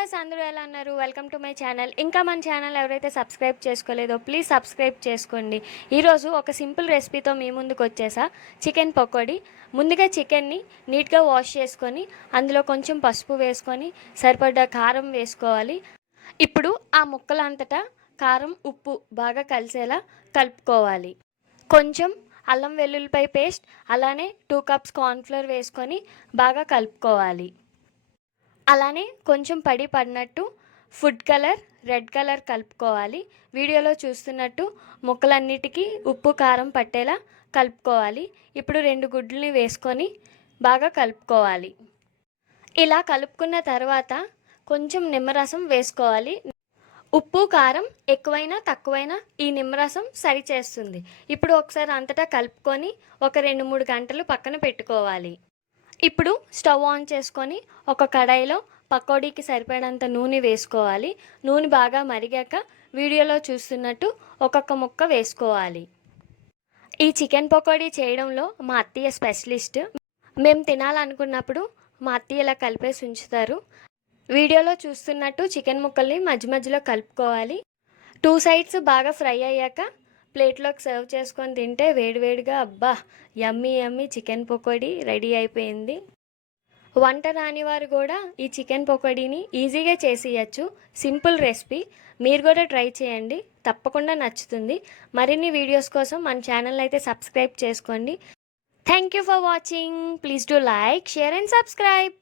Viewers అందరూ ఎలా ఉన్నారు? Welcome to my channel. ఇంకా మన ఛానల్ ఎవరైతే సబ్స్క్రైబ్ చేసుకోలేదో ప్లీజ్ సబ్స్క్రైబ్ చేసుకోండి. ఈరోజు ఒక సింపుల్ రెసిపీతో మీ ముందుకు వచ్చేసా, చికెన్ పకోడీ. ముందుగా చికెన్ని నీట్గా వాష్ చేసుకొని అందులో కొంచెం పసుపు వేసుకొని సరిపడ్డ కారం వేసుకోవాలి. ఇప్పుడు ఆ ముక్కలంతటా కారం ఉప్పు బాగా కలిసేలా కలుపుకోవాలి. కొంచెం అల్లం వెల్లుల్లిపాయ పేస్ట్, అలానే 2 కప్స్ కార్న్ఫ్లోర్ వేసుకొని బాగా కలుపుకోవాలి. అలానే కొంచెం పడినట్టు ఫుడ్ కలర్, రెడ్ కలర్ కలుపుకోవాలి. వీడియోలో చూస్తున్నట్టు ముక్కలన్నిటికీ ఉప్పు కారం పట్టేలా కలుపుకోవాలి. ఇప్పుడు 2 గుడ్లని వేసుకొని బాగా కలుపుకోవాలి. ఇలా కలుపుకున్న తర్వాత కొంచెం నిమ్మరసం వేసుకోవాలి. ఉప్పు కారం ఎక్కువైనా తక్కువైనా ఈ నిమ్మరసం సరిచేస్తుంది. ఇప్పుడు ఒకసారి అంతటా కలుపుకొని ఒక 2-3 గంటలు పక్కన పెట్టుకోవాలి. ఇప్పుడు స్టవ్ ఆన్ చేసుకొని ఒక కడాయిలో పకోడీకి సరిపడంత నూనె వేసుకోవాలి. నూనె బాగా మరిగాక వీడియోలో చూస్తున్నట్టు ఒక్కొక్క ముక్క వేసుకోవాలి. ఈ చికెన్ పకోడీ చేయడంలో మా అత్తయ్య స్పెషలిస్ట్. మేము తినాలనుకున్నప్పుడు మా అత్తయ్య ఇలా కలిపేసి ఉంచుతారు. వీడియోలో చూస్తున్నట్టు చికెన్ ముక్కల్ని మధ్య మధ్యలో కలుపుకోవాలి. 2 సైడ్స్ బాగా ఫ్రై అయ్యాక ప్లేట్లోకి సర్వ్ చేసుకొని తింటే వేడివేడిగా అబ్బా యమ్మీ యమ్మీ చికెన్ పకోడీ రెడీ అయిపోయింది. వంట రాని వారు కూడా ఈ చికెన్ పకోడీని ఈజీగా చేసేయచ్చు. Simple recipe. మీరు కూడా ట్రై చేయండి, తప్పకుండా నచ్చుతుంది. మరిన్ని వీడియోస్ కోసం మన ఛానల్ అయితే సబ్స్క్రైబ్ చేసుకోండి. Thank you for watching. Please do like, share and subscribe.